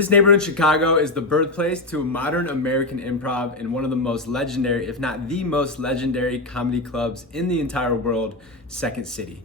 This neighborhood in Chicago is the birthplace to modern American improv and one of the most legendary, if not the most legendary comedy clubs in the entire world, Second City.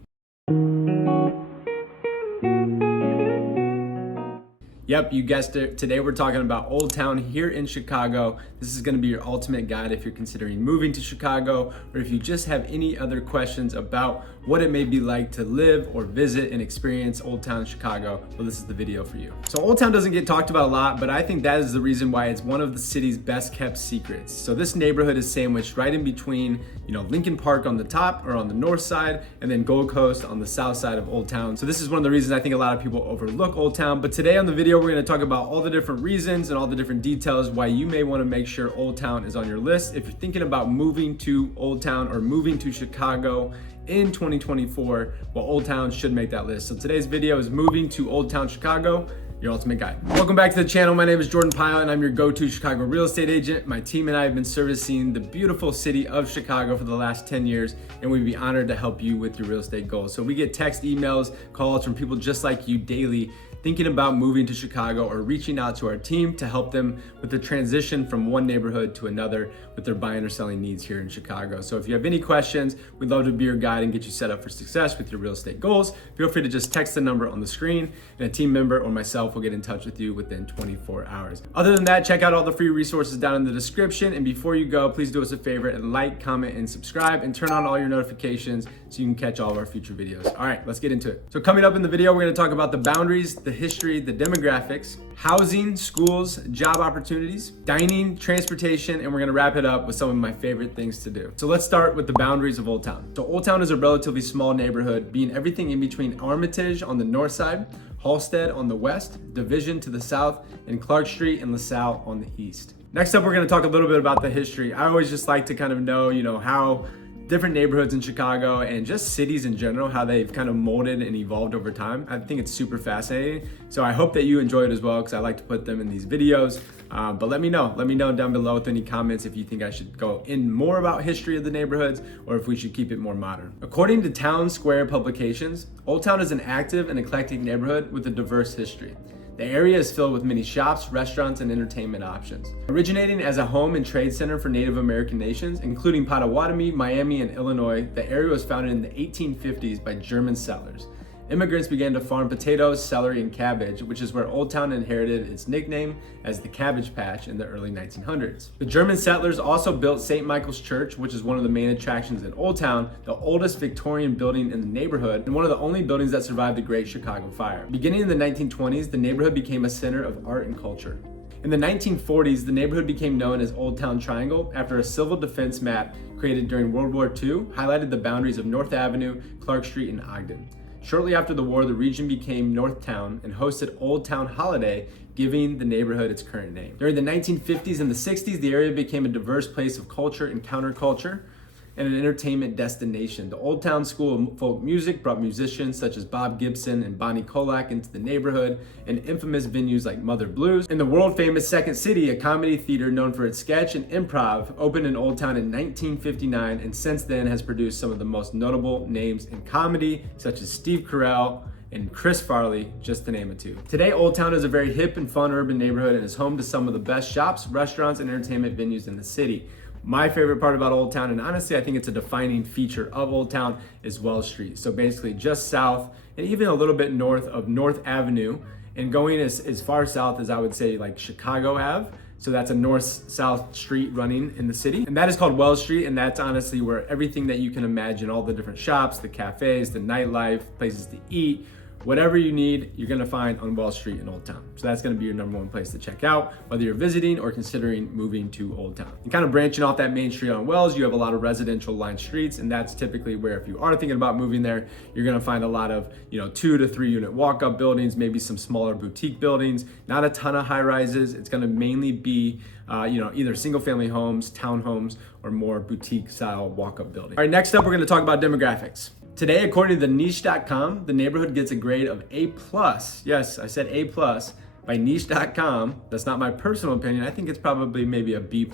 Yep, you guessed it. Today we're talking about Old Town here in Chicago. This is going to be your ultimate guide if you're considering moving to Chicago, or if you just have any other questions about what it may be like to live or visit and experience Old Town Chicago. Well, this is the video for you. So Old Town doesn't get talked about a lot, but I think that is the reason why it's one of the city's best kept secrets. So this neighborhood is sandwiched right in between, Lincoln Park on the top or on the north side, and then Gold Coast on the south side of Old Town. So this is one of the reasons I think a lot of people overlook Old Town. But today on the video, we're going to talk about all the different reasons and all the different details why you may want to make sure Old Town is on your list if you're thinking about moving to Old Town or moving to Chicago in 2024. Well, Old Town should make that list. So today's video is moving to Old Town Chicago, your ultimate guide. Welcome back to the channel. My name is Jordan Pyle and I'm your go-to Chicago real estate agent. My team and I have been servicing the beautiful city of Chicago for the last 10 years, and we'd be honored to help you with your real estate goals. So we get text, emails, calls from people just like you daily thinking about moving to Chicago or reaching out to our team to help them with the transition from one neighborhood to another with their buying or selling needs here in Chicago. So if you have any questions, we'd love to be your guide and get you set up for success with your real estate goals. Feel free to just text the number on the screen and a team member or myself will get in touch with you within 24 hours. Other than that, check out all the free resources down in the description. And before you go, please do us a favor and like, comment, and subscribe, and turn on all your notifications so you can catch all of our future videos. All right, let's get into it. So coming up in the video, we're gonna talk about the boundaries, the history, the demographics, housing, schools, job opportunities, dining, transportation, and we're gonna wrap it up with some of my favorite things to do. So let's start with the boundaries of Old Town. So Old Town is a relatively small neighborhood, being everything in between Armitage on the north side, Halsted on the west, Division to the south, and Clark Street and LaSalle on the east. Next up, we're gonna talk a little bit about the history. I always just like to kind of know, how different neighborhoods in Chicago and just cities in general, how they've kind of molded and evolved over time. I think it's super fascinating. So I hope that you enjoy it as well, because I like to put them in these videos. But let me know down below with any comments if you think I should go in more about history of the neighborhoods or if we should keep it more modern. According to Town Square Publications, Old Town is an active and eclectic neighborhood with a diverse history. The area is filled with many shops, restaurants, and entertainment options. Originating as a home and trade center for Native American nations, including Potawatomi, Miami, and Illinois, the area was founded in the 1850s by German settlers. Immigrants began to farm potatoes, celery, and cabbage, which is where Old Town inherited its nickname as the Cabbage Patch in the early 1900s. The German settlers also built St. Michael's Church, which is one of the main attractions in Old Town, the oldest Victorian building in the neighborhood, and one of the only buildings that survived the Great Chicago Fire. Beginning in the 1920s, the neighborhood became a center of art and culture. In the 1940s, the neighborhood became known as Old Town Triangle after a civil defense map created during World War II highlighted the boundaries of North Avenue, Clark Street, and Ogden. Shortly after the war, the region became North Town and hosted Old Town Holiday, giving the neighborhood its current name. During the 1950s and the 60s, the area became a diverse place of culture and counterculture and an entertainment destination. The Old Town School of Folk Music brought musicians such as Bob Gibson and Bonnie Kolak into the neighborhood, and infamous venues like Mother Blues. And the world famous Second City, a comedy theater known for its sketch and improv, opened in Old Town in 1959, and since then has produced some of the most notable names in comedy, such as Steve Carell and Chris Farley, just to name a two. Today, Old Town is a very hip and fun urban neighborhood and is home to some of the best shops, restaurants, and entertainment venues in the city. My favorite part about Old Town, and honestly I think it's a defining feature of Old Town, is Wells Street. So basically just south and even a little bit north of North Avenue, and going as far south as I would say like Chicago Ave. So that's a north-south street running in the city. And that is called Wells Street, and that's honestly where everything that you can imagine, all the different shops, the cafes, the nightlife, places to eat, whatever you need, you're gonna find on Wall Street in Old Town. So that's gonna be your number one place to check out, whether you're visiting or considering moving to Old Town. And kind of branching off that main street on Wells, you have a lot of residential lined streets, and that's typically where, if you are thinking about moving there, you're gonna find a lot of 2 to 3 unit walk-up buildings, maybe some smaller boutique buildings, not a ton of high rises. It's gonna mainly be either single family homes, townhomes, or more boutique style walk-up buildings. All right, next up, we're gonna talk about demographics. Today, according to the niche.com, the neighborhood gets a grade of A+. Yes, I said A+ by niche.com. That's not my personal opinion. I think it's probably maybe a B+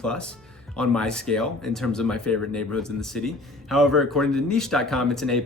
on my scale in terms of my favorite neighborhoods in the city. However, according to niche.com, it's an A+.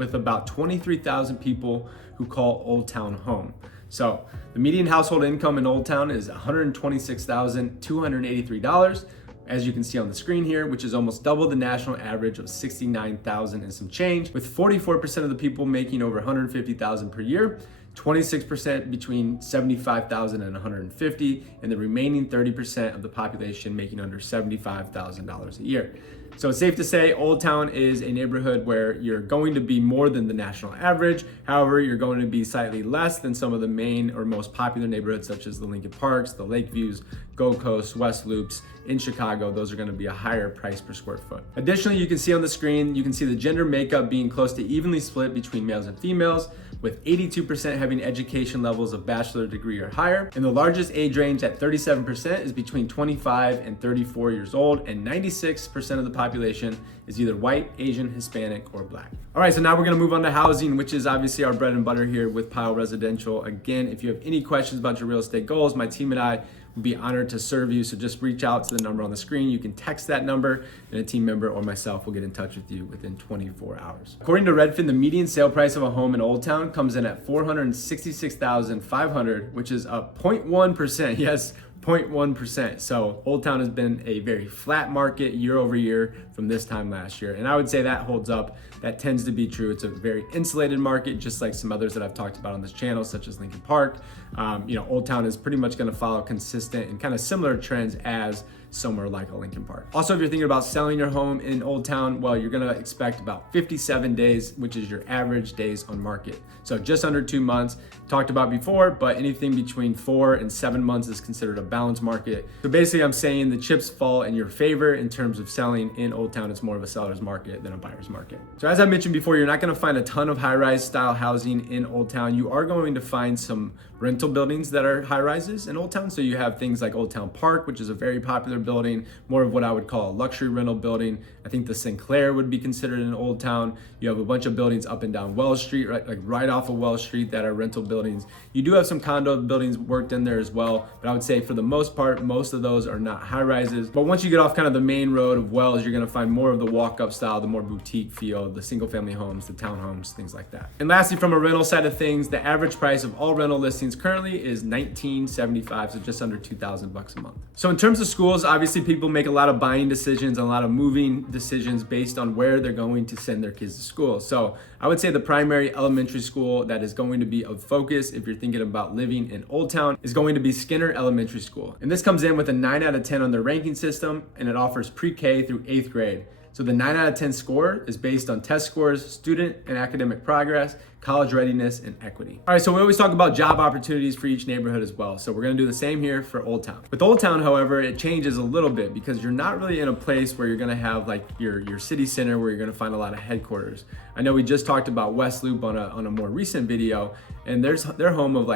with about 23,000 people who call Old Town home. So the median household income in Old Town is $126,283, as you can see on the screen here, which is almost double the national average of 69,000 and some change, with 44% of the people making over 150,000 per year, 26% between 75,000 and 150, and the remaining 30% of the population making under $75,000 a year. So it's safe to say Old Town is a neighborhood where you're going to be more than the national average. However, you're going to be slightly less than some of the main or most popular neighborhoods such as the Lincoln Parks, the Lakeviews, Gold Coast, West Loops. In Chicago, those are going to be a higher price per square foot. Additionally, you can see on the screen, you can see the gender makeup being close to evenly split between males and females, with 82% having education levels of bachelor's degree or higher. And the largest age range at 37% is between 25 and 34 years old, and 96% of the population is either white, Asian, Hispanic, or Black. All right, so now we're gonna move on to housing, which is obviously our bread and butter here with Pyle Residential. Again, if you have any questions about your real estate goals, my team and I would be honored to serve you. So just reach out to the number on the screen. You can text that number and a team member or myself will get in touch with you within 24 hours. According to Redfin, the median sale price of a home in Old Town comes in at $466,500, which is up 0.1%. Yes, 0.1%. So Old Town has been a very flat market year over year from this time last year. And I would say that holds up. That tends to be true. It's a very insulated market, just like some others that I've talked about on this channel, such as Lincoln Park. Old Town is pretty much going to follow consistent and kind of similar trends as somewhere like a Lincoln Park. Also, if you're thinking about selling your home in Old Town, well, you're gonna expect about 57 days, which is your average days on market. So just under 2 months, talked about before, but anything between 4 and 7 months is considered a balanced market. So basically I'm saying the chips fall in your favor in terms of selling in Old Town. It's more of a seller's market than a buyer's market. So as I mentioned before, you're not gonna find a ton of high-rise style housing in Old Town. You are going to find some rental buildings that are high rises in Old Town. So you have things like Old Town Park, which is a very popular building, more of what I would call a luxury rental building. I think the Sinclair would be considered in Old Town. You have a bunch of buildings up and down Wells Street, right off of Wells Street that are rental buildings. You do have some condo buildings worked in there as well, but I would say for the most part, most of those are not high rises. But once you get off kind of the main road of Wells, you're gonna find more of the walk-up style, the more boutique feel, the single family homes, the townhomes, things like that. And lastly, from a rental side of things, the average price of all rental listings currently is $19.75, so just under $2,000 a month. So in terms of schools, obviously people make a lot of buying decisions and a lot of moving decisions based on where they're going to send their kids to school. So I would say the primary elementary school that is going to be of focus if you're thinking about living in Old Town is going to be Skinner Elementary School. And this comes in with a 9 out of 10 on their ranking system, and it offers pre-K through 8th grade. So the 9 out of 10 score is based on test scores, student and academic progress, college readiness, and equity. All right, so we always talk about job opportunities for each neighborhood as well. So we're gonna do the same here for Old Town. With Old Town, however, it changes a little bit because you're not really in a place where you're gonna have like your city center where you're gonna find a lot of headquarters. I know we just talked about West Loop on a more recent video, and they're home of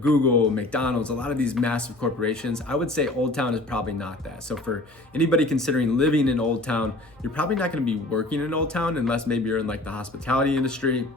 Google, McDonald's, a lot of these massive corporations. I would say Old Town is probably not that. So for anybody considering living in Old Town, you're probably not gonna be working in Old Town unless maybe you're in like the hospitality industry.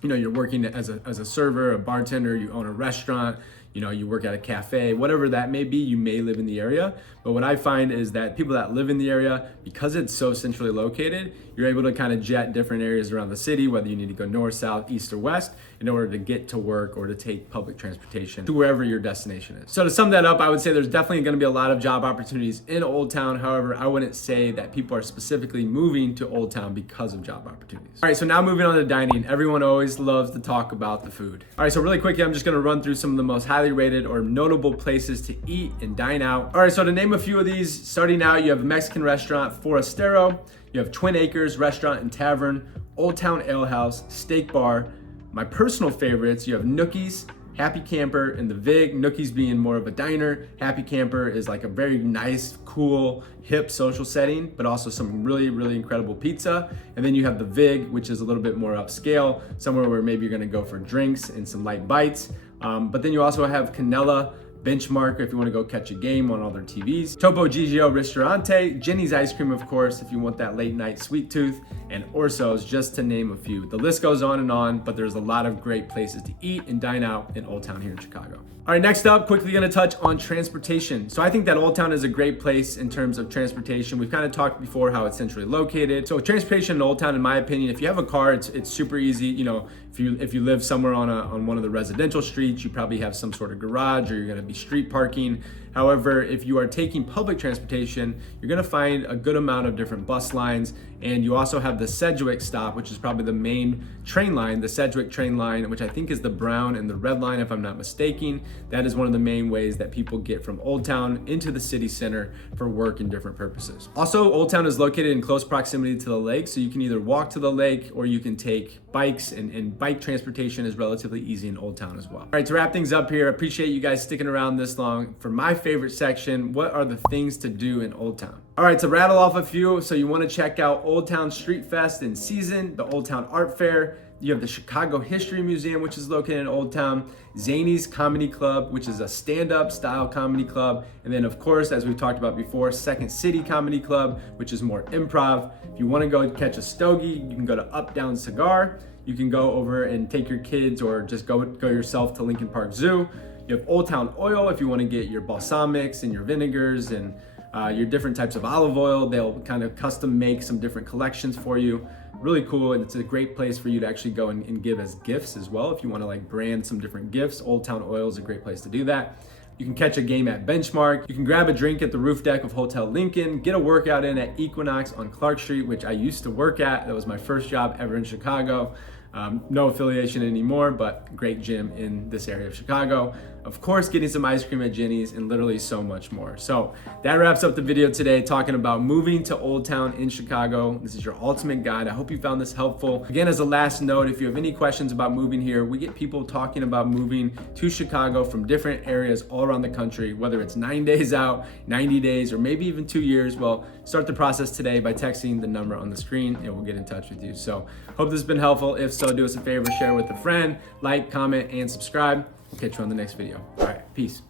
You're working as a server, a bartender, you own a restaurant, you work at a cafe, whatever that may be, you may live in the area. But what I find is that people that live in the area, because it's so centrally located, you're able to kind of jet different areas around the city, whether you need to go north, south, east, or west, in order to get to work or to take public transportation to wherever your destination is. So to sum that up, I would say there's definitely gonna be a lot of job opportunities in Old Town. However, I wouldn't say that people are specifically moving to Old Town because of job opportunities. All right, so now moving on to dining. Everyone always loves to talk about the food. All right, so really quickly, I'm just gonna run through some of the most highly rated or notable places to eat and dine out. All right, so to name a few of these, starting out, you have a Mexican restaurant, Forastero. You have Twin Acres Restaurant and Tavern, Old Town Ale House, Steak Bar. My personal favorites, you have Nookie's, Happy Camper, and the Vig. Nookie's being more of a diner. Happy Camper is like a very nice, cool, hip social setting, but also some really, really incredible pizza. And then you have the Vig, which is a little bit more upscale, somewhere where maybe you're gonna go for drinks and some light bites. But then you also have Canela Benchmark if you want to go catch a game on all their TVs, Topo Gigio Ristorante, Jenny's Ice Cream, of course, if you want that late night sweet tooth, and Orso's, just to name a few. The list goes on, but there's a lot of great places to eat and dine out in Old Town here in Chicago. All right, next up, quickly gonna touch on transportation. So I think that Old Town is a great place in terms of transportation. We've kind of talked before how it's centrally located. So transportation in Old Town, in my opinion, if you have a car, it's super easy. You know, if you live somewhere on one of the residential streets, you probably have some sort of garage or you're gonna be street parking. However, if you are taking public transportation, you're gonna find a good amount of different bus lines, and you also have the Sedgwick stop, which is probably the main train line, the Sedgwick train line, which I think is the brown and the red line, if I'm not mistaken. That is one of the main ways that people get from Old Town into the city center for work and different purposes. Also, Old Town is located in close proximity to the lake, so you can either walk to the lake or you can take bikes, and bike transportation is relatively easy in Old Town as well. All right, to wrap things up here, appreciate you guys sticking around this long. For my favorite section, what are the things to do in Old Town? All right, to rattle off a few, so you want to check out Old Town Street Fest in season, the Old Town Art Fair. You have the Chicago History Museum, which is located in Old Town, Zany's Comedy Club, which is a stand-up style comedy club, and then of course, as we've talked about before, Second City Comedy Club, which is more improv. If you want to go catch a stogie, you can go to Up Down Cigar. You can go over and take your kids or just go yourself to Lincoln Park Zoo. You have Old Town Oil if you want to get your balsamics and your vinegars and your different types of olive oil. They'll kind of custom make some different collections for you. Really cool, and it's a great place for you to actually go and give as gifts as well. If you want to like brand some different gifts, Old Town Oil is a great place to do that. You can catch a game at Benchmark. You can grab a drink at the roof deck of Hotel Lincoln, get a workout in at Equinox on Clark Street, which I used to work at. That was my first job ever in Chicago. No affiliation anymore, but great gym in this area of Chicago. Of course, getting some ice cream at Jenny's, and literally so much more. So that wraps up the video today, talking about moving to Old Town in Chicago. This is your ultimate guide. I hope you found this helpful. Again, as a last note, if you have any questions about moving here, we get people talking about moving to Chicago from different areas all around the country, whether it's 9 days out, 90 days, or maybe even 2 years. Well, start the process today by texting the number on the screen and we'll get in touch with you. So hope this has been helpful. If so, do us a favor, share with a friend, like, comment, and subscribe. Catch you on the next video. All right, peace.